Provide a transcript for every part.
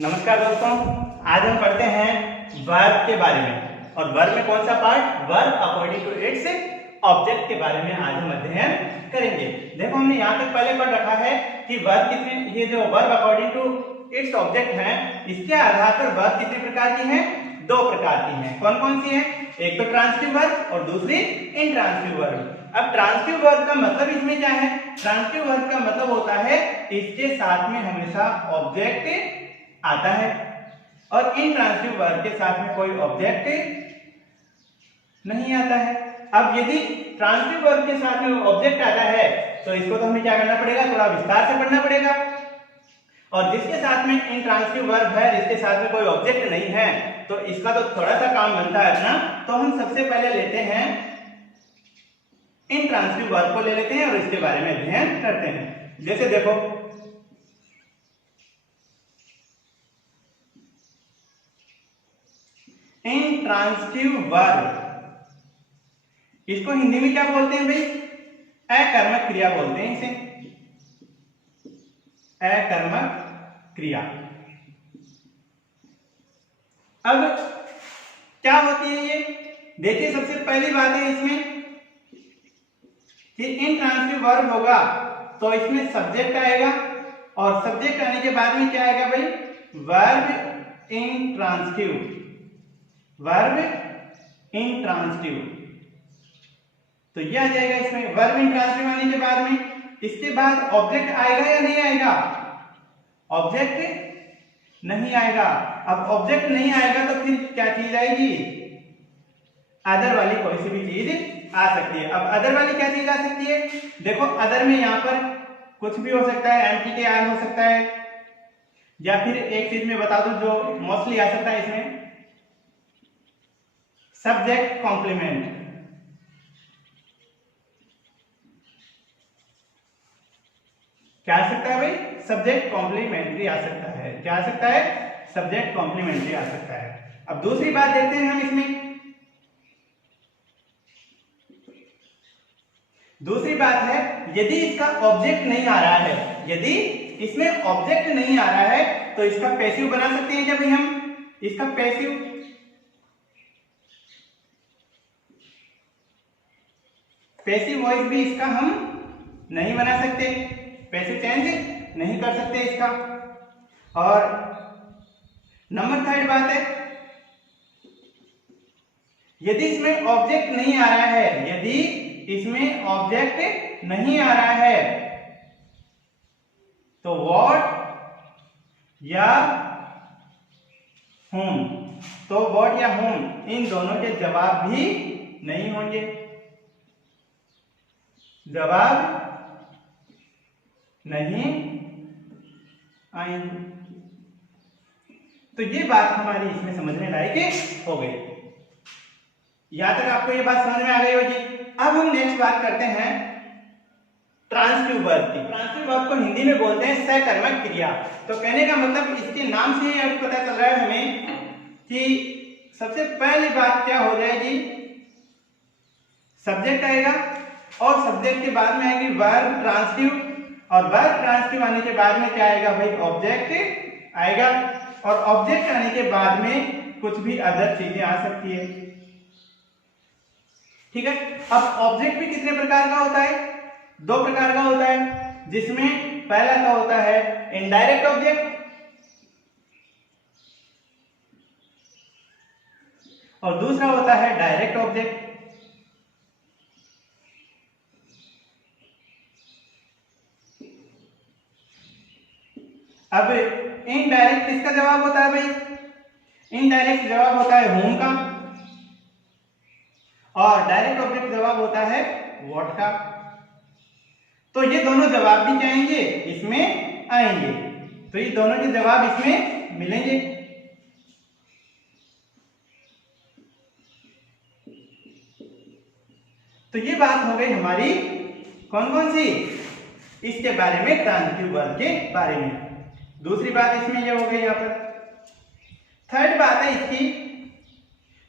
नमस्कार दोस्तों, आज हम पढ़ते हैं वर्ब के बारे में। और वर्ब में कौन सा part? Verb according to its object के बारे में आज हम अध्ययन करेंगे। देखो, हमने यहाँ तक पहले पढ़ रखा है कि वर्ब कितने, ये जो verb according to its object है, इसके आधार पर वर्ब कितने प्रकार की हैं? दो प्रकार की हैं। कौन कौन सी हैं? एक तो ट्रांसिटिव वर्ब और दूसरी इंट्रांसिटिव वर्ब। अब ट्रांसिटिव वर्ब का मतलब इसमें क्या है? ट्रांसिटिव वर्ब का मतलब होता है इसके साथ में हमेशा ऑब्जेक्ट आता है, और इंट्रांसिटिव वर्ब के साथ में कोई ऑब्जेक्ट नहीं आता है। अब यदि ट्रांसिटिव वर्ब के साथ में ऑब्जेक्ट आता है तो इसको तो हमें क्या करना पड़ेगा? थोड़ा विस्तार से पढ़ना पड़ेगा। और जिसके साथ में इंट्रांसिटिव वर्ब है, जिसके साथ में कोई ऑब्जेक्ट नहीं है, तो इसका तो थोड़ा सा काम बनता है अपना। तो हम सबसे पहले लेते हैं इंट्रांसिटिव वर्ब को ले लेते हैं और इसके बारे में अध्ययन करते हैं। जैसे देखो, इंट्रांसिटिव वर्ब, इसको हिंदी में क्या बोलते हैं भाई? अकर्मक क्रिया बोलते हैं इसे, अकर्मक क्रिया। अब क्या होती है ये? देखिए, सबसे पहली बात है इसमें कि इंट्रांसिटिव वर्ब होगा तो इसमें सब्जेक्ट आएगा, और सब्जेक्ट आने के बाद में क्या आएगा भाई? Verb intransitive, verb intransitive. तो ये आ जाएगा इसमें वर्ब इंट्रांसिटिव आने के बाद में। इसके बाद ऑब्जेक्ट आएगा या नहीं आएगा? ऑब्जेक्ट नहीं आएगा। अब ऑब्जेक्ट नहीं आएगा तो फिर क्या चीज आएगी? अदर वाली कोई सी भी चीज आ सकती है। अब अदर वाली क्या चीज आ सकती है? देखो, अदर में यहां पर कुछ भी हो सकता है, एमटीटीआर हो सकता है, या फिर एक चीज में बता दूं जो मोस्टली आ सकता है इसमें, सब्जेक्ट कॉम्प्लीमेंट। क्या आ सकता है भाई? सब्जेक्ट कॉम्प्लीमेंट्री आ सकता है। क्या आ सकता है? सब्जेक्ट कॉम्प्लीमेंट्री आ सकता है। अब दूसरी बात देखते हैं हम इसमें। दूसरी बात है, यदि इसका ऑब्जेक्ट नहीं आ रहा है, यदि इसमें ऑब्जेक्ट नहीं आ रहा है तो इसका पैसिव बना सकते हैं क्या भाई हम? इसका पैसिव, पैसिव वॉइस भी इसका हम नहीं बना सकते, पैसिव चेंज नहीं कर सकते इसका। और नंबर थर्ड बात है, यदि इसमें ऑब्जेक्ट नहीं आ रहा है, यदि इसमें ऑब्जेक्ट नहीं आ रहा है तो व्हाट या whom, तो व्हाट या whom इन दोनों के जवाब भी नहीं होंगे, जवाब नहीं आएंगे। तो ये बात हमारी इसमें समझने लायक हो गई। यहां तक आपको ये बात समझ में आ गई होगी। अब हम नेक्स्ट बात करते हैं ट्रांसिटिव वर्ब की। ट्रांसिटिव वर्ब को हिंदी में बोलते हैं सकर्मक क्रिया। तो कहने का मतलब, इसके नाम से ही अब पता चल रहा है हमें कि सबसे पहली बात क्या हो जाएगी? सब्जेक्ट आएगा, और सब्जेक्ट के बाद में आएगी वर्ब ट्रांसिटिव, और वर्ब ट्रांसिटिव आने के बाद में क्या आएगा भाई? ऑब्जेक्ट आएगा, और ऑब्जेक्ट आने के बाद में कुछ भी अदर चीजें आ सकती है। ठीक है। अब ऑब्जेक्ट भी कितने प्रकार का होता है? दो प्रकार का होता है, जिसमें पहला का होता है इनडायरेक्ट ऑब्जेक्ट, और दूसरा होता है डायरेक्ट ऑब्जेक्ट। अब इनडायरेक्ट किसका जवाब होता है भाई? इनडायरेक्ट जवाब होता है whom का, और डायरेक्ट ऑब्जेक्ट जवाब होता है what का। तो ये दोनों जवाब भी क्या आएंगे? इसमें आएंगे। तो ये दोनों के जवाब इसमें मिलेंगे। तो ये बात हो गई हमारी कौन कौन सी? इसके बारे में, ट्रांसिटिव वर्ब के बारे में। दूसरी बात इसमें ये हो गई। यहाँ पर थर्ड बात है इसकी।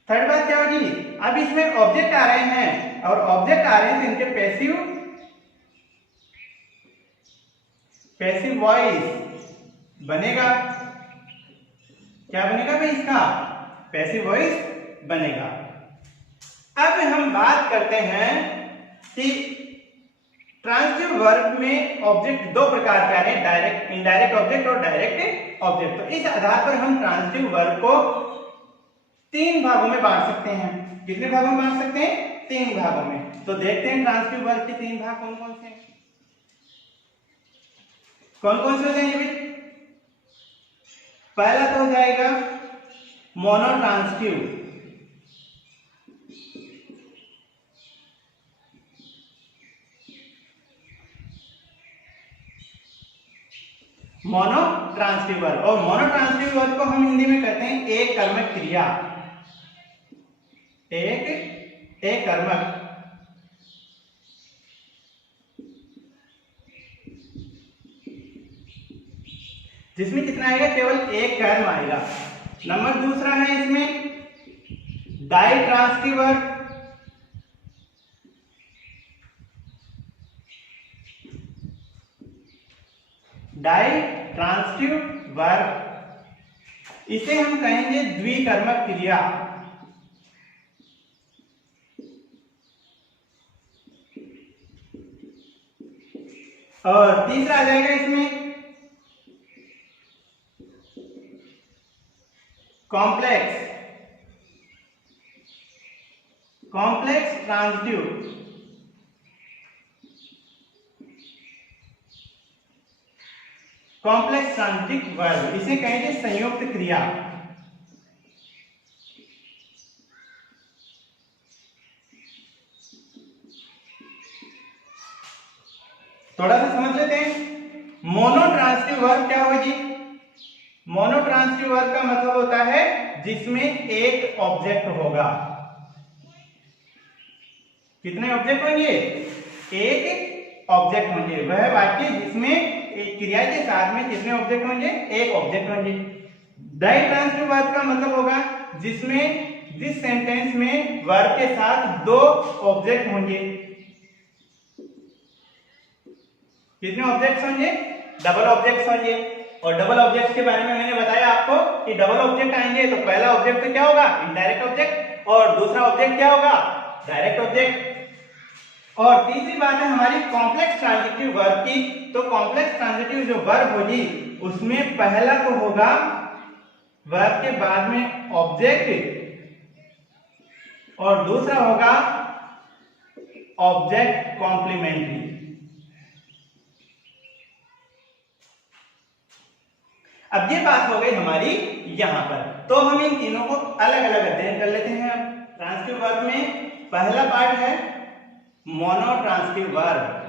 थर्ड बात क्या होगी? अब इसमें ऑब्जेक्ट आ रहे हैं, और ऑब्जेक्ट आ रहे हैं तो इनके पैसिव वॉइस बनेगा। क्या बनेगा भाई इसका? पैसिव वॉइस बनेगा। अब हम बात करते हैं कि ट्रांजिटिव वर्ब में ऑब्जेक्ट दो प्रकार के आ रहे हैं, डायरेक्ट इनडायरेक्ट ऑब्जेक्ट और डायरेक्ट ऑब्जेक्ट। तो इस आधार पर हम ट्रांजिटिव वर्ब को 3 भागों में बांट सकते हैं। कितने भागों में बांट सकते हैं? 3 भागों में। तो देखते हैं ट्रांजिटिव वर्ब के 3 भाग कौन कौन से हैं। कौन कौन से हो जाएंगे भाई? पहला तो हो जाएगा मोनोट्रांजिटिव। मोनोट्रांजिटिव वर्ब, और मोनोट्रांजिटिव वर्ब को हम हिंदी में कहते हैं एक कर्मक क्रिया। एक कर्मक, जिसमें कितना आएगा? केवल एक कर्म आएगा। नंबर दूसरा है इसमें डाइट्रांजिटिव वर्ब। डाइट्रांजिटिव वर्ब, इसे हम कहेंगे द्विकर्मक क्रिया। और तीसरा आ जाएगा इसमें complex transitive. Complex transitive verb, इसे कहेंगे संयुक्त क्रिया। थोड़ा सा समझ लेते हैं। मोनोट्रांजिटिव वर्ब क्या होगी? मोनोट्रांजिटिव वर्ब का मतलब होता है जिसमें एक ऑब्जेक्ट होगा। कितने ऑब्जेक्ट होंगे? एक ऑब्जेक्ट होंगे। वह वाक्य जिसमें एक क्रिया के साथ में कितने ऑब्जेक्ट होंगे? एक ऑब्जेक्ट होंगे। डाइट्रांजिटिव वर्ब का मतलब होगा जिस सेंटेंस में वर्ब के साथ 2 ऑब्जेक्ट होंगे। कितने ऑब्जेक्ट्स होंगे? डबल ऑब्जेक्ट्स होंगे। और डबल ऑब्जेक्ट के बारे में मैंने बताया आपको कि डबल ऑब्जेक्ट आएंगे तो पहला ऑब्जेक्ट तो क्या होगा? इनडायरेक्ट ऑब्जेक्ट, और दूसरा ऑब्जेक्ट क्या होगा? Direct object. और तीसरी बात है हमारी कॉम्प्लेक्स ट्रांजिटिव वर्ब की। तो कॉम्प्लेक्स ट्रांजिटिव जो वर्ब होगी उसमें पहला तो होगा वर्ब के बाद में ऑब्जेक्ट, और दूसरा होगा ऑब्जेक्ट कॉम्प्लीमेंट्री। अब ये बात हो गई हमारी यहां पर। तो हम इन तीनों को अलग अलग अध्ययन कर लेते हैं। अब ट्रांजिटिव वर्ब में पहला पार्ट है monotransitive verb.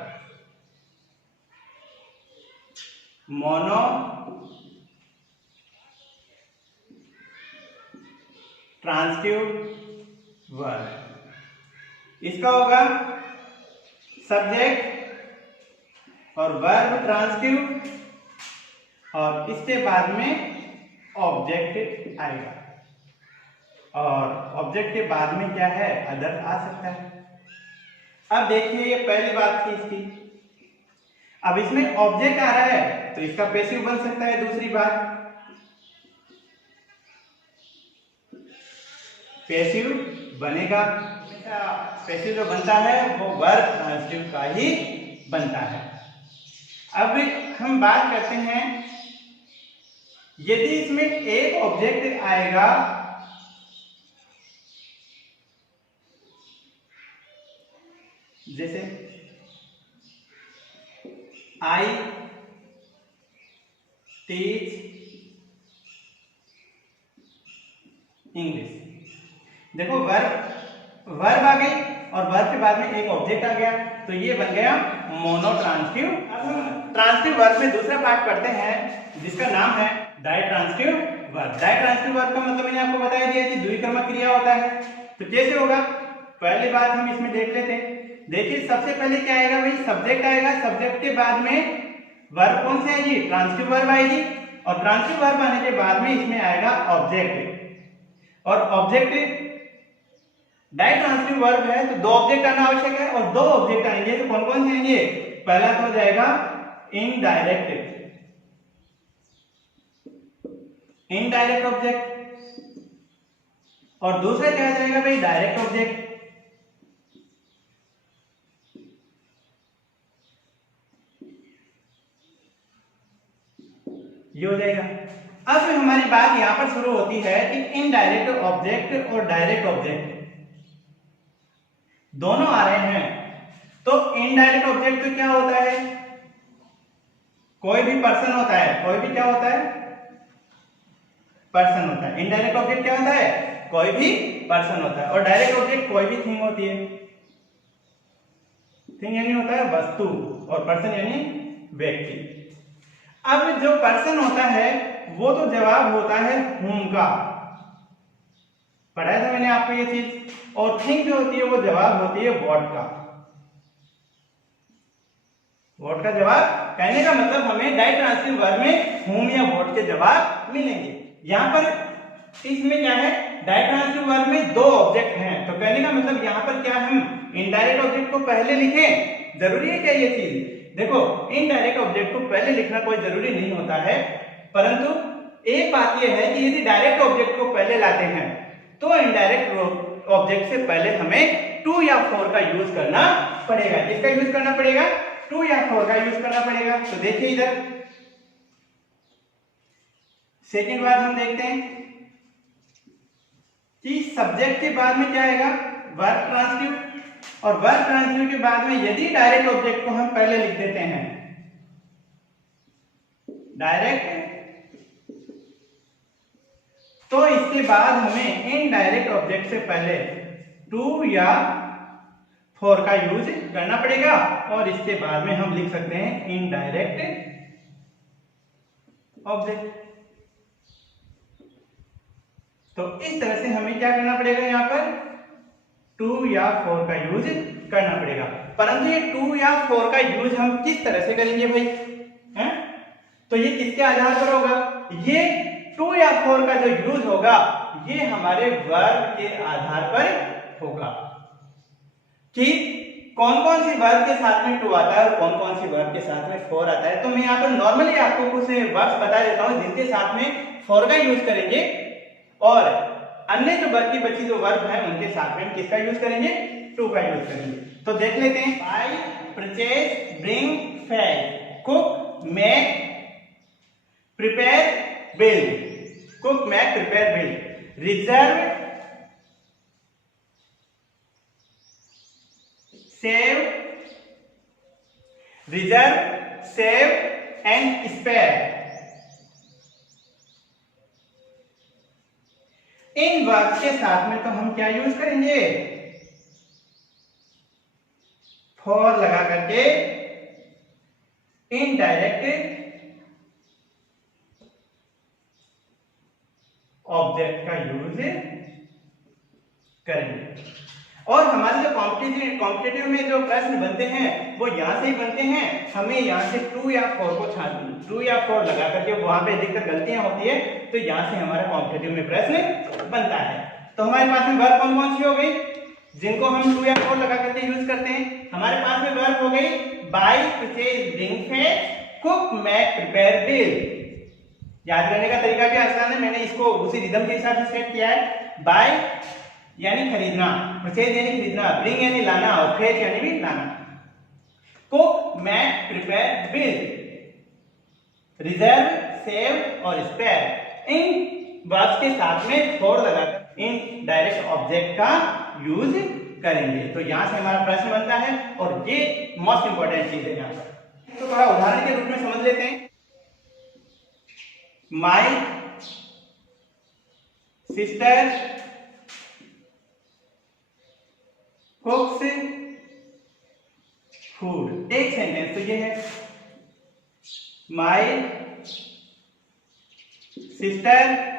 Mono transitive verb, इसका होगा सब्जेक्ट और वर्ब ट्रांजिटिव, और इसके बाद में ऑब्जेक्ट आएगा, और ऑब्जेक्ट के बाद में क्या है? अदर आ सकता है। अब देखिए ये पहली बात थी इसकी। अब इसमें ऑब्जेक्ट आ रहा है तो इसका पैसिव बन सकता है। दूसरी बात, पैसिव बनेगा। पैसिव जो बनता है वो वर्ब ट्रांजिटिव का ही बनता है। अब हम बात करते हैं यदि इसमें एक ऑब्जेक्ट आएगा, जैसे आई टीच इंग्लिश। देखो वर्ब आ गई और वर्ब के बाद में एक ऑब्जेक्ट आ गया, तो ये बन गया मोनोट्रांजिटिव। अब हम ट्रांजिटिव वर्ब में दूसरा पार्ट पढ़ते हैं जिसका नाम है डाइट्रांजिटिव वर्ब। डाइट्रांजिटिव वर्ब का मतलब मैंने आपको बताया दिया कि द्विकर्मक क्रिया होता है। तो कैसे होगा? पहली बात हम इसमें देख लेते हैं। देखिए सबसे पहले क्या आएगा भाई? सब्जेक्ट आएगा। सब्जेक्ट के बाद में वर्ब कौन सी आएगी? ट्रांजिटिव वर्ब आएगी। और ट्रांजिटिव वर्ब आने के बाद में इसमें आएगा ऑब्जेक्ट, और ऑब्जेक्ट डाइट्रांजिटिव वर्ब है तो 2 ऑब्जेक्ट आना आवश्यक है, और 2 ऑब्जेक्ट आएंगे तो कौन कौन से आएंगे? पहला तो हो जाएगा इनडायरेक्ट इनडायरेक्ट ऑब्जेक्ट, और दूसरा क्या आ जाएगा भाई, डायरेक्ट ऑब्जेक्ट। ये हो जाएगा। अब हमारी बात यहां पर शुरू होती है कि इनडायरेक्ट ऑब्जेक्ट और डायरेक्ट ऑब्जेक्ट दोनों आ रहे हैं। तो इनडायरेक्ट ऑब्जेक्ट तो क्या होता है, कोई भी पर्सन होता है, कोई भी क्या होता है, पर्सन होता है। इनडायरेक्ट ऑब्जेक्ट क्या होता है, कोई भी पर्सन होता है, और डायरेक्ट ऑब्जेक्ट कोई भी थिंग होती है। थिंग यानी होता है वस्तु, और पर्सन यानी व्यक्ति। अब जो पर्सन होता है वो तो जवाब होता है whom का, पढ़ाया था मैंने आपको ये चीज। और थिंग जो होती है वो जवाब होती है what का। what का जवाब, कहने का मतलब हमें डायट्रांसिटिव वर्ब में whom या what के जवाब मिलेंगे। यहां पर इसमें क्या है, डायट्रांसिटिव वर्ब में दो ऑब्जेक्ट हैं, तो कहने का मतलब यहां पर क्या हम इनडायरेक्ट ऑब्जेक्ट को पहले लिखें, जरूरी है क्या ये चीज? देखो, इनडायरेक्ट ऑब्जेक्ट को पहले लिखना कोई जरूरी नहीं होता है, परंतु एक बात यह है कि यदि डायरेक्ट ऑब्जेक्ट को पहले लाते हैं तो इनडायरेक्ट ऑब्जेक्ट से पहले हमें टू या फोर का यूज करना पड़ेगा। किसका यूज करना पड़ेगा, टू या फोर का यूज करना पड़ेगा। तो देखिए इधर सेकेंड बात हम देखते हैं कि सब्जेक्ट के बाद में क्या आएगा, वर्ब ट्रांसिटिव, और वर्ब ट्रांसिटिव के बाद में यदि डायरेक्ट ऑब्जेक्ट को हम पहले लिख देते हैं, डायरेक्ट, तो इसके बाद हमें इनडायरेक्ट ऑब्जेक्ट से पहले टू या फोर का यूज करना पड़ेगा, और इसके बाद में हम लिख सकते हैं इनडायरेक्ट ऑब्जेक्ट। तो इस तरह से हमें क्या करना पड़ेगा, यहां पर टू या फोर का यूज करना पड़ेगा। परंतु ये टू या फोर का यूज हम किस तरह से करेंगे भाई, हैं? तो ये किसके आधार पर होगा, ये टू या फोर का जो यूज होगा ये हमारे वर्ब के आधार पर होगा कि कौन कौन सी वर्ब के साथ में टू आता है और कौन कौन सी वर्ब के साथ में फोर आता है। तो मैं यहाँ पर नॉर्मली आपको कुछ वर्ब्स बता देता हूँ जिनके साथ में फोर का यूज करेंगे, और अन्य जो बाकी बची जो वर्ब है उनके साथ में हम किसका यूज करेंगे, टू का यूज करेंगे। तो देख लेते हैं, buy, purchase, bring, fetch, cook, make, prepare, build. Cook, make, prepare, build. Reserve, save, reserve, save and spare. इन वर्ब्स के साथ में तो हम क्या यूज करेंगे, फॉर लगा करके इनडायरेक्ट ऑब्जेक्ट का यूज करेंगे। और हमारे जो कॉम्पिटिटिव में जो प्रश्न बनते हैं वो यहां से ही बनते हैं। हमें यहां से टू या फोर को टू या फोर लगा करके, वहां पे अधिकतर गलतियां होती है, तो यहां से हमारा कॉम्पिटिटिव में प्रश्न बनता है। तो हमारे पास में वर्ब कौन कौन सी हो गई जिनको हम टू या फोर लगा करके यूज करते हैं, हमारे पास में वर्ब हो गई buy, purchase, bring, fetch, cook, make, prepare, build. याद करने का तरीका भी आसान है, मैंने इसको उसी रिदम के हिसाब से सेट किया है। बाय यानी खरीदना, परचेज यानी खरीदना, ब्रिंग यानी लाना, और फेच यानी भी लाना। Cook, make, prepare, build. Reserve, save और स्पेयर, इन वर्ब्स के साथ में फोर लगाकर इन डायरेक्ट ऑब्जेक्ट का यूज करेंगे। तो यहां से हमारा प्रश्न बनता है, और ये मोस्ट इंपॉर्टेंट चीज है यहां पर। तो थोड़ा उदाहरण के रूप में समझ लेते हैं। My sister कुक्स food. एक सेंटेंस तो ये है, माय सिस्टर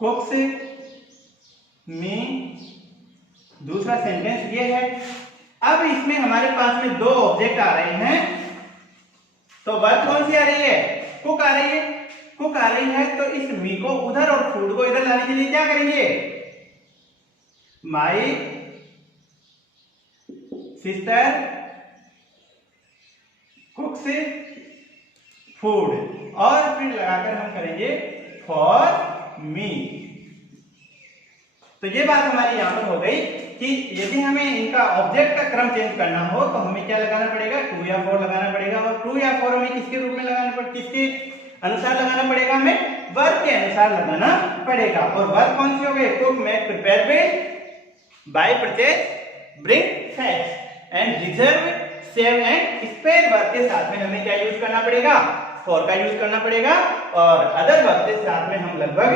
कुक्स मी। दूसरा सेंटेंस ये है। अब इसमें हमारे पास में दो ऑब्जेक्ट आ रहे हैं, तो वर्ब कौन सी आ रही है, कुक आ रही है। कुक आ रही है तो इस मी को उधर और फूड को इधर लाने के लिए क्या करेंगे, माय सिस्टर कुक्स फूड, और फिर लगाकर हम करेंगे फॉर मी। तो ये बात हमारी यहाँ पर हो गई कि यदि हमें इनका ऑब्जेक्ट का क्रम चेंज करना हो तो हमें क्या लगाना पड़ेगा, टू या फोर लगाना पड़ेगा। और टू या फोर हमें किसके रूप में लगाना पड़ेगा, किसके अनुसार लगाना पड़ेगा, हमें वर्ब के अनुसार लगाना पड़ेगा। और वर्ब कौन से हो गए, cook, make, prepare, build, buy, purchase, bring, fetch and reserve, save and spare. Verb के साथ में हमें क्या यूज करना पड़ेगा, फॉर का यूज करना पड़ेगा, और अदर वर्ब के साथ में हम लगभग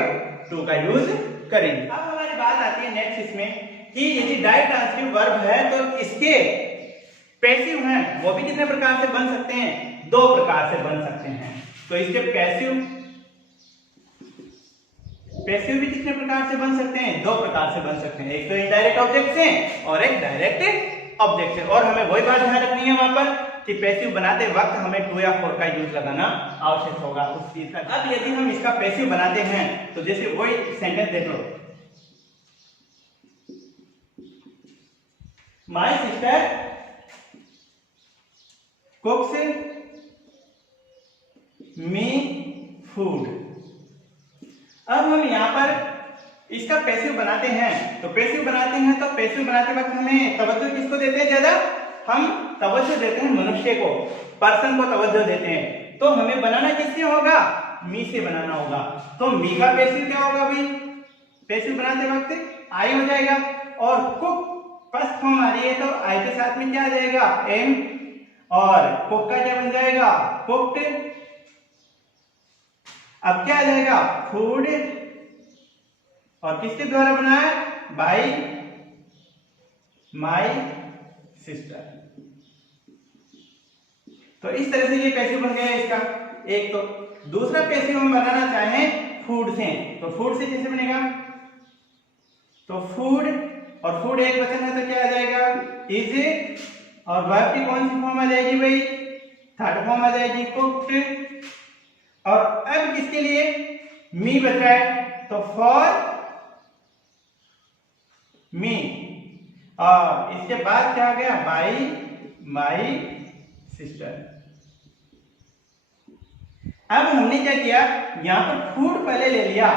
टू का यूज करेंगे। अब हमारी बात आती है नेक्स्ट इसमें कि यदि डायट्रांसिटिव वर्ब है तो इसके पैसिव हैं वो भी कितने प्रकार से बन सकते हैं, दो प्रकार से बन सकते हैं। तो इसके पैसिव भी कितने प्रकार से बन सकते हैं, दो प्रकार से बन सकते हैं। एक तो इनडायरेक्ट ऑब्जेक्ट से और एक डायरेक्ट ऑब्जेक्ट से। और हमें वही बात ध्यान रखनी है वहां पर कि पैसिव बनाते वक्त हमें टू या फोर का यूज लगाना आवश्यक होगा उस चीज का। अब यदि हम इसका पैसिव बनाते हैं तो जैसे वही सेंटेंस देख लो, my sister cooks me food. अब हम यहाँ पर इसका पैसिव बनाते हैं तो पैसिव बनाते वक्त हमें तवज्जो किसको देते हैं, ज्यादा हम तवज्जो देते हैं मनुष्य को, पर्सन को तवज्जो देते हैं। तो हमें बनाना किससे होगा, मी से बनाना होगा। तो मी का पैसिव क्या होगा भाई, पैसिव बनाते वक्त आई हो जाएगा। और कुक फर्स्ट फॉर्म आ रही है तो आई के साथ में क्या आ जाएगा, एम, और कुक का क्या बन जाएगा, कुक्ड। अब क्या आ जाएगा, फूड, और किसके द्वारा बना है, बाय माय सिस्टर। तो इस तरह से ये पैसिव बन गया इसका एक। तो दूसरा पैसिव हम बनाना चाहें फूड से, तो फूड से कैसे बनेगा, तो फूड, और फूड एक वचन है तो क्या आ जाएगा, इज, और वर्ब की कौन सी फॉर्म आ जाएगी भाई, थर्ड फॉर्म आ जाएगी, कुक्ड। और अब किसके लिए मी बच रहा है तो फॉर मी, और इसके बाद क्या आ गया, बाय माय सिस्टर। अब हमने क्या किया, यहां पर फूड पहले ले लिया,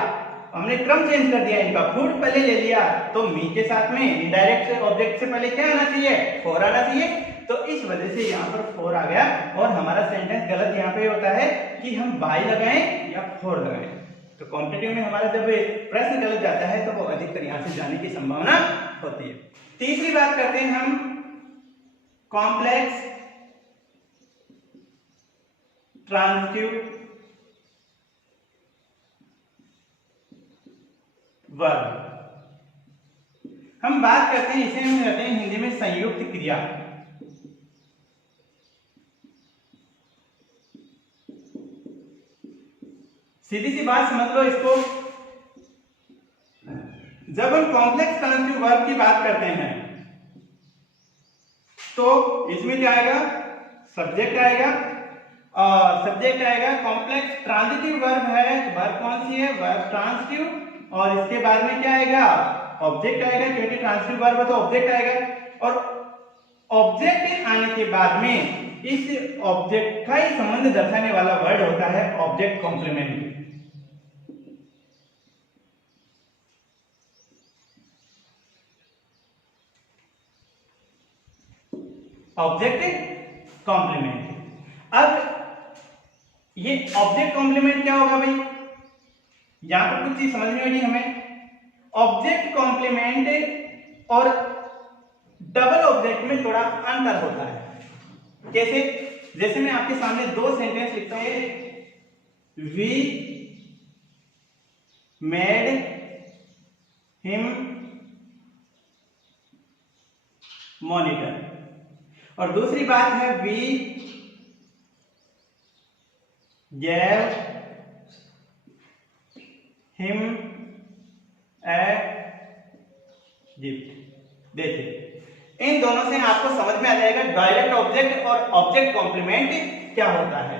हमने क्रम चेंज कर दिया इनका, फूड पहले ले लिया तो मी के साथ में इनडायरेक्ट ऑब्जेक्ट से पहले क्या आना चाहिए, फोर आना चाहिए। तो इस वजह से यहाँ पर फोर आ गया, और हमारा सेंटेंस गलत यहाँ पे होता है कि हम बाय लगाएं या फोर लगाएं। तो कॉम्पिटिटिव में हमारा जब प्रश्न गलत जाता है तो वो अधिकतर यहाँ से जाने की संभावना होती है। तीसरी बात करते हैं हम कॉम्प्लेक्स ट्रांजिटिव वर्ब। हम बात करते हैं, इसे हम कहते हैं हिंदी में संयुक्त क्रिया। सीधी सी बात समझ लो इसको, जब हम कॉम्प्लेक्स ट्रांजिटिव वर्ब की बात करते हैं तो इसमें क्या आएगा, सब्जेक्ट आएगा, और सब्जेक्ट आएगा, कॉम्प्लेक्स ट्रांजिटिव वर्ब है, वर्ब कौन सी है, वर्ब ट्रांजिटिव, और इसके बाद में क्या आएगा, ऑब्जेक्ट आएगा, क्योंकि ट्रांजिटिव वर्ब है तो ऑब्जेक्ट आएगा। और ऑब्जेक्ट आने के बाद में इस ऑब्जेक्ट का ही संबंध दर्शाने वाला वर्ड होता है ऑब्जेक्ट कॉम्प्लीमेंट। Object complement. अब ये ऑब्जेक्ट कॉम्प्लीमेंट क्या होगा भाई, यहां पर कुछ चीज समझ में आएगी हमें। ऑब्जेक्ट कॉम्प्लीमेंट और डबल ऑब्जेक्ट में थोड़ा अंतर होता है। कैसे, जैसे मैं आपके सामने दो सेंटेंस लिखता हूं, वी मेड हिम मॉनिटर, और दूसरी बात है we gave him a gift। देखिए इन दोनों से आपको समझ में आ जाएगा डायरेक्ट ऑब्जेक्ट और ऑब्जेक्ट कॉम्प्लीमेंट क्या होता है।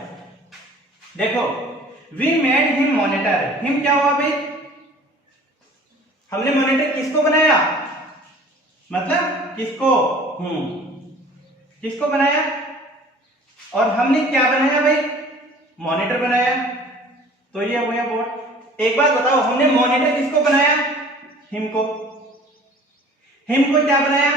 देखो we made him monitor, him क्या हुआ भाई, हमने मॉनिटर किसको बनाया, मतलब किसको, किसको बनाया, और हमने क्या बनाया भाई, मॉनिटर बनाया, तो ये हो गया बोर्ड। एक बात बताओ, हमने मॉनिटर किसको बनाया? हिम को। हिम को क्या बनाया?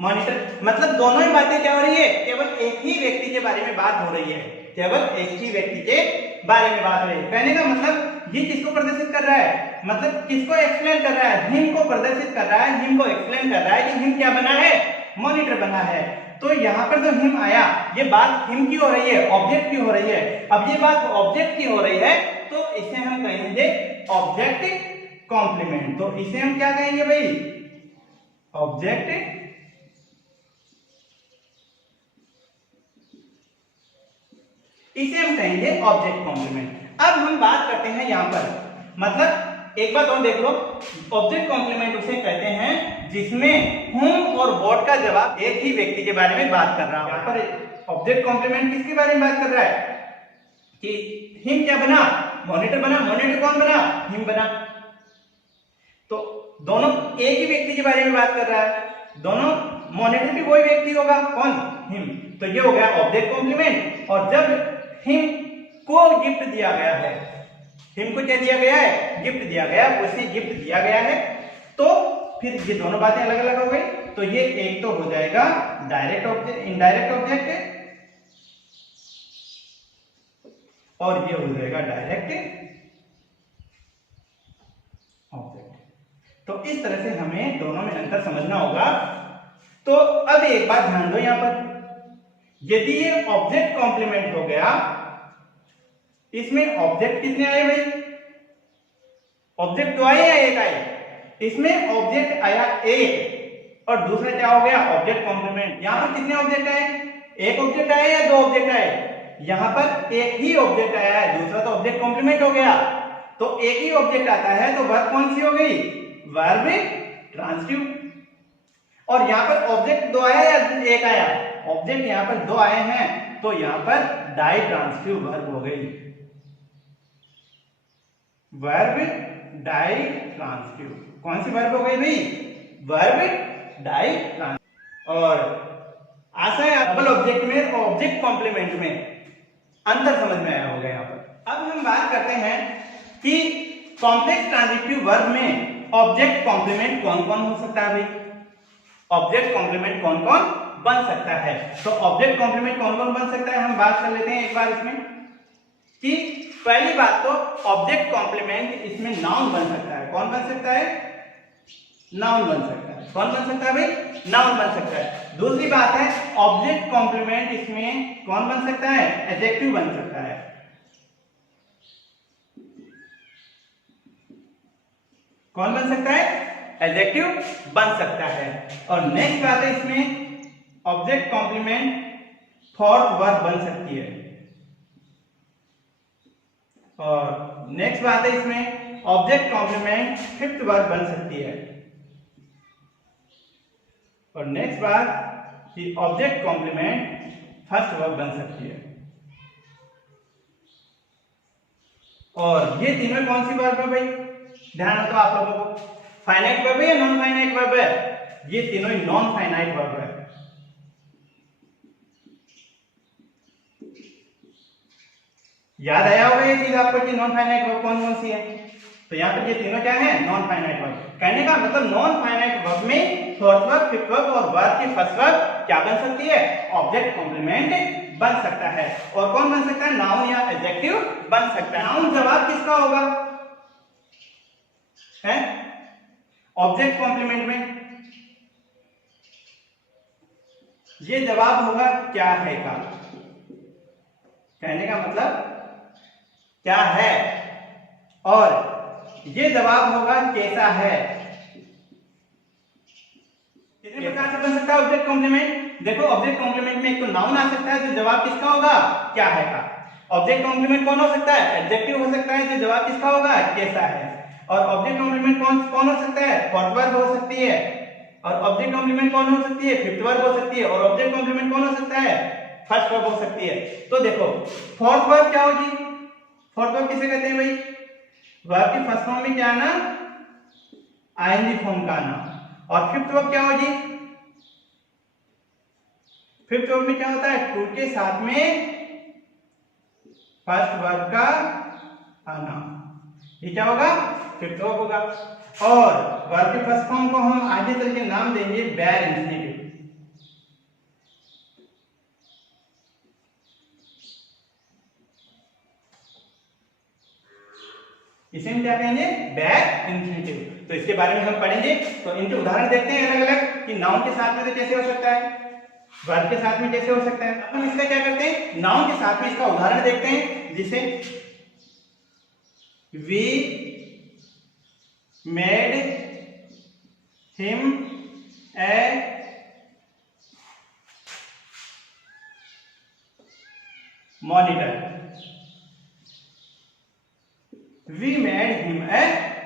मॉनिटर। मतलब दोनों ही बातें क्या हो रही है? केवल एक ही व्यक्ति के बारे में बात हो रही है, केवल एक ही व्यक्ति के बारे में बात हो रही है। कहने का मतलब ये किसको प्रदर्शित कर रहा है? मतलब किसको एक्सप्लेन कर रहा है? हिम को प्रदर्शित कर रहा है, हिम को एक्सप्लेन कर रहा है कि हिम क्या बना है? मॉनिटर बना है। तो यहाँ पर जो हिम आया, ये बात हिम की हो रही है, ऑब्जेक्ट की हो रही है। अब ये बात ऑब्जेक्ट की हो रही है, तो इसे हम कहेंगे ऑब्जेक्ट कॉम्प्लीमेंट। तो इसे हम क्या कहेंगे भाई? ऑब्जेक्ट, इसे हम कहेंगे ऑब्जेक्ट कॉम्प्लीमेंट। अब हम बात करते हैं यहां पर, मतलब एक बात और देख लो, ऑब्जेक्ट कॉम्प्लीमेंट उसे कहते हैं जिसमें हुम और व्हाट का जवाब एक ही व्यक्ति के बारे में बात कर रहा है। यहां पर ऑब्जेक्ट कॉम्प्लीमेंट किसके बारे में बात कर रहा है? कि हिम क्या बना? मॉनिटर बना। मॉनिटर कौन बना? हिम बना। तो दोनों एक ही व्यक्ति के बारे में बात कर रहा है, दोनों मॉनिटर भी वही व्यक्ति होगा, कौन? हिम। तो ये हो गया ऑब्जेक्ट कॉम्प्लीमेंट। और जब हिम को गिफ्ट दिया गया है, हिम को क्या दिया गया है? गिफ्ट दिया गया, उसे गिफ्ट दिया गया है, तो फिर ये दोनों बातें अलग अलग हो गई। तो ये एक तो हो जाएगा डायरेक्ट ऑब्जेक्ट, इनडायरेक्ट ऑब्जेक्ट, और ये हो जाएगा डायरेक्ट ऑब्जेक्ट। तो इस तरह से हमें दोनों में अंतर समझना होगा। तो अब एक बात ध्यान दो, यहां पर यदि ये ऑब्जेक्ट कॉम्प्लीमेंट हो गया, इसमें ऑब्जेक्ट कितने आए भाई? ऑब्जेक्ट दो आए या एक आए? इसमें ऑब्जेक्ट आया एक, और दूसरा क्या हो गया? Object complement. यहां पर कितने ऑब्जेक्ट आए? एक ऑब्जेक्ट आया या दो ऑब्जेक्ट आए? यहां पर एक ही ऑब्जेक्ट आया है, दूसरा तो ऑब्जेक्ट कॉम्प्लीमेंट हो गया। तो एक ही ऑब्जेक्ट आता है, तो वर्ब कौन सी हो गई? Verb transitive. और यहां पर ऑब्जेक्ट दो आया या एक आया? ऑब्जेक्ट यहां पर दो आए हैं, तो यहां पर डाई ट्रांसिटिव वर्ब हो गई, वर्ब डाई ट्रांसिटिव। कौन सी वर्ब हो गई भाई? Verb ditransitive. और आशा है डबल ऑब्जेक्ट में और ऑब्जेक्ट कॉम्प्लीमेंट में अंतर समझ में आया होगा। यहां पर अब हम बात करते हैं कि कॉम्प्लेक्स ट्रांजिटिव वर्ब में ऑब्जेक्ट कॉम्प्लीमेंट कौन कौन हो सकता है भाई? ऑब्जेक्ट कॉम्प्लीमेंट कौन कौन बन सकता है? तो ऑब्जेक्ट कॉम्प्लीमेंट कौन कौन बन सकता है, हम बात कर लेते हैं एक बार इसमें। कि पहली बात तो ऑब्जेक्ट कॉम्प्लीमेंट इसमें नाउन बन सकता है। कौन बन सकता है? नाउन बन सकता है। कौन बन सकता है भाई? नाउन बन सकता है। दूसरी बात है ऑब्जेक्ट कॉम्प्लीमेंट इसमें कौन बन सकता है? एडजेक्टिव बन सकता है। कौन बन सकता है? एडजेक्टिव बन सकता है। और नेक्स्ट बात है इसमें ऑब्जेक्ट कॉम्प्लीमेंट फोर्थ वर्ब बन सकती है। और नेक्स्ट बात है इसमें ऑब्जेक्ट कॉम्प्लीमेंट फिफ्थ वर्ब बन सकती है। और नेक्स्ट बात कि ऑब्जेक्ट कॉम्प्लीमेंट फर्स्ट वर्ब बन सकती है। और ये तीनों कौन सी वर्ब है भाई? ध्यान रखो आप लोगों को, फाइनाइट वर्ब है या नॉन फाइनाइट वर्ब है? ये तीनों ही नॉन फाइनाइट वर्ब है। याद आया होगा ये चीज आपको कि नॉन फाइनाइट वर्ब कौन कौन सी है? तो यहाँ पर ये तीनों क्या है? Non finite verb. कहने का मतलब नॉन फाइनाइट वर्ब में फोर्थ वर्ब, फिफ्थ वर्ब और वर्ब की फर्स्ट वर्ब क्या बन सकती है? ऑब्जेक्ट कॉम्प्लीमेंट बन सकता है। और कौन बन सकता है? नाउन या एडजेक्टिव बन सकता है। नाउन जवाब किसका होगा है ऑब्जेक्ट कॉम्प्लीमेंट में? ये जवाब होगा क्या है का। कहने का मतलब क्या है, और ये जवाब होगा कैसा है। कितने प्रकार से बन सकता है ऑब्जेक्ट कॉम्प्लीमेंट? देखो ऑब्जेक्ट कॉम्प्लीमेंट में एक तो नाउन आ सकता है जो जवाब किसका होगा? क्या है का। ऑब्जेक्ट कॉम्प्लीमेंट कौन हो सकता है? एडजेक्टिव हो सकता है जो जवाब किसका होगा? कैसा है। और ऑब्जेक्ट कॉम्प्लीमेंट कौन कौन हो सकता है? फोर्थ वर्ब हो सकती है। और ऑब्जेक्ट कॉम्प्लीमेंट कौन हो सकती है? फिफ्थ वर्ब हो सकती है। और ऑब्जेक्ट कॉम्प्लीमेंट कौन हो सकता है? फर्स्ट वर्ब हो सकती है। तो देखो फोर्थ वर्ब क्या होगी? फोर्थ वर्ब किसे कहते हैं भाई? वर्ब की फर्स्ट फॉर्म में क्या आना? आईएनजी फॉर्म का आना। और फिफ्थ वर्ब क्या होगी? फिफ्थ वर्ब में क्या होता है? टू के साथ में फर्स्ट वर्ब का आना, ये क्या होगा, फिफ्थ वर्ब होगा। और वर्ब के फर्स्ट फॉर्म को हम आगे चल के नाम देंगे बेयर इंफिनिटिव। इसे हम क्या कहेंगे, बेयर इंफिनिटिव। तो इसके बारे में हम पढ़ेंगे। तो इनके उदाहरण देखते हैं अलग अलग कि नाउन के साथ में तो कैसे हो सकता है, वर्ब के साथ में कैसे हो सकता है। अब हम इसका क्या करते हैं, नाउन के साथ में इसका उदाहरण देखते हैं, जिसे we made him a monitor. We made him a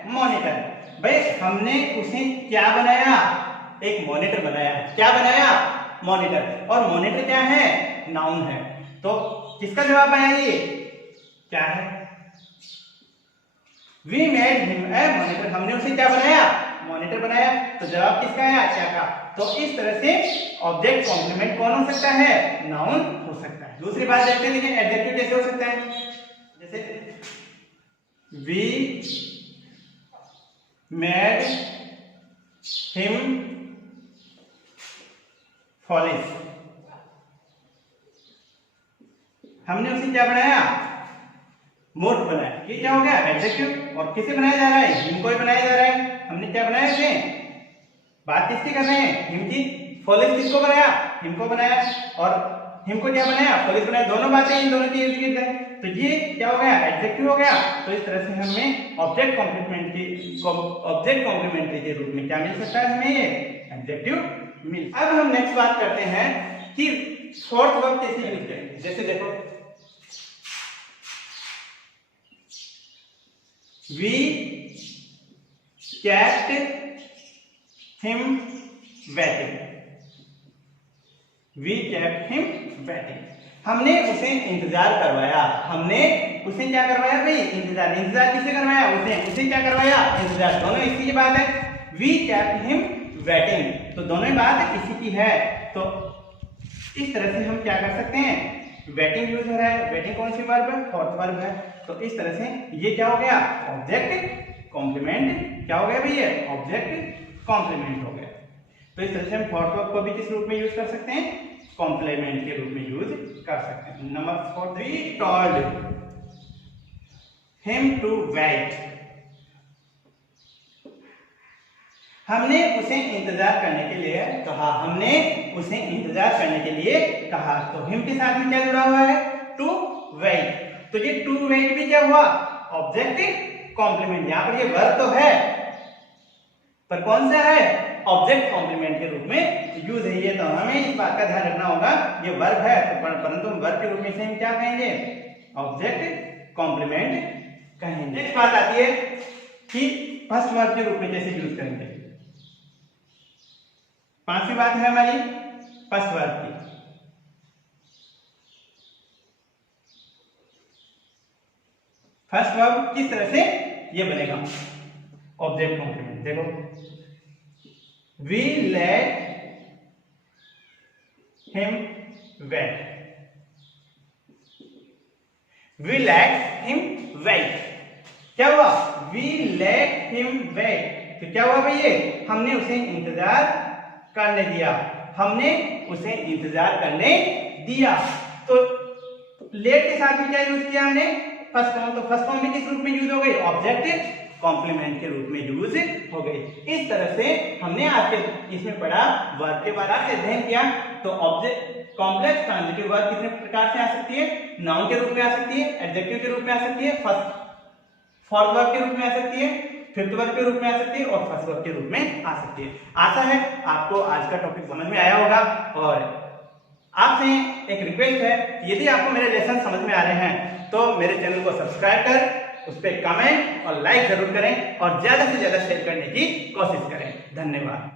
monitor. भाई हमने उसे क्या बनाया, एक मॉनिटर बनाया। क्या बनाया, मॉनिटर। और मॉनिटर क्या है, नाउन है। तो किसका जवाब आया, ये क्या है, we made him a monitor. हमने उसे क्या बनाया, मॉनिटर बनाया। तो जवाब किसका आया, क्या का। तो इस तरह से ऑब्जेक्ट कॉम्प्लीमेंट कौन हो सकता है, नाउन हो सकता है। दूसरी बात देखते हैं, लेकिन एडजेक्टिव कैसे हो सकता है। जैसे वी मेड हिम फॉलिश। हमने उसे क्या बनाया, मूर्ख बनाया। ये क्या हो गया, एडजेक्टिव। और किसे बनाया जा रहा है, हिम को ही बनाया जा रहा है। हमने क्या बनाया उसे, बात किसकी कर रहे हैं, हिम की। फॉलिश किसको बनाया, हिम को बनाया। और हिम को क्या बनाया, फॉलिश बनाया। दोनों बातें इन दोनों की इर्द गिर्द है। तो ये क्या हो गया, एडजेक्टिव हो गया। तो इस तरह से हमें ऑब्जेक्ट कॉम्प्लीमेंट्री के रूप में क्या मिल सकता है, हमें एडजेक्टिव मिल। अब हम नेक्स्ट बात करते हैं कि फोर्थ वर्ब कैसे यूज करेंगे। जैसे देखो, we kept him waiting। We kept him waiting। हमने उसे इंतजार करवाया। हमने उसे क्या करवाया भाई, इंतजार। इंतजार किसे करवाया, उसे क्या करवाया, इंतजार। दोनों इसी की बात है। We kept him waiting। तो दोनों ही बात इसी की है। तो इस तरह से हम क्या कर सकते हैं, वेटिंग यूज हो रहा है। वेटिंग कौन सी वर्ब है, फोर्थ वर्ब है। तो इस तरह से ये क्या हो गया, ऑब्जेक्ट कॉम्प्लीमेंट। क्या हो गया भैया, ऑब्जेक्ट कॉम्प्लीमेंट हो गया। तो इस तरह से हम फोर्थ वर्ब को भी किस रूप में यूज कर सकते हैं, कॉम्प्लीमेंट के रूप में यूज कर सकते हैं। Number 4, we told him to wait. हमने उसे इंतजार करने के लिए कहा। हमने उसे इंतजार करने के लिए कहा। तो हिम के साथ में क्या जुड़ा हुआ है, टू वेट। तो ये टू वेट भी क्या हुआ, ऑब्जेक्ट कॉम्प्लीमेंट। यहां पर ये वर्ब तो है, पर कौन सा है, ऑब्जेक्ट कॉम्प्लीमेंट के रूप में यूज है ये। तो हमें इस बात का ध्यान रखना होगा, ये वर्ब है तो परंतु हम वर्ब के रूप में इसे हम क्या कहेंगे, ऑब्जेक्ट कॉम्प्लीमेंट कहेंगे। नेक्स्ट बात आती है कि फर्स्ट वर्ब के रूप में कैसे यूज करेंगे। पांचवी बात है हमारी फर्स्ट वर्ब की। फर्स्ट वर्ब किस तरह से ये बनेगा, ऑब्जेक्ट कॉम्प्लीमेंट। देखो, we let him wait. We let him wait. क्या हुआ, वी लेट हिम वेट। तो क्या हुआ भैया, हमने उसे इंतजार करने दिया। हमने उसे इंतजार करने दिया। तो लेट के साथ में क्या यूज किया हमने, फर्स्ट फॉर्म। तो फर्स्ट फॉर्म भी किस रूप में यूज हो गई, ऑब्जेक्ट कॉम्प्लीमेंट के रूप में यूज हो गई। इस तरह से हमने आज के इसमें पढ़ा वर्ब के बारे में अध्ययन किया। तो ऑब्जेक्ट कॉम्प्लेक्स ट्रांजिटिव वर्ब कितने प्रकार से आ सकती है, नाउन के रूप में आ सकती है, एडजेक्टिव के रूप में आ सकती है, फोर्थ वर्ब के रूप में आ सकती है, फिफ्थ वर्ब के रूप में आ सकती है और फर्स्ट वर्ब के रूप में आ सकती है। आशा है आपको आज का टॉपिक समझ में आया होगा। और आपसे एक रिक्वेस्ट है, यदि आपको मेरे लेसन समझ में आ रहे हैं तो मेरे चैनल को सब्सक्राइब कर उस पर कमेंट और लाइक जरूर करें और ज्यादा से ज्यादा शेयर करने की कोशिश करें। धन्यवाद।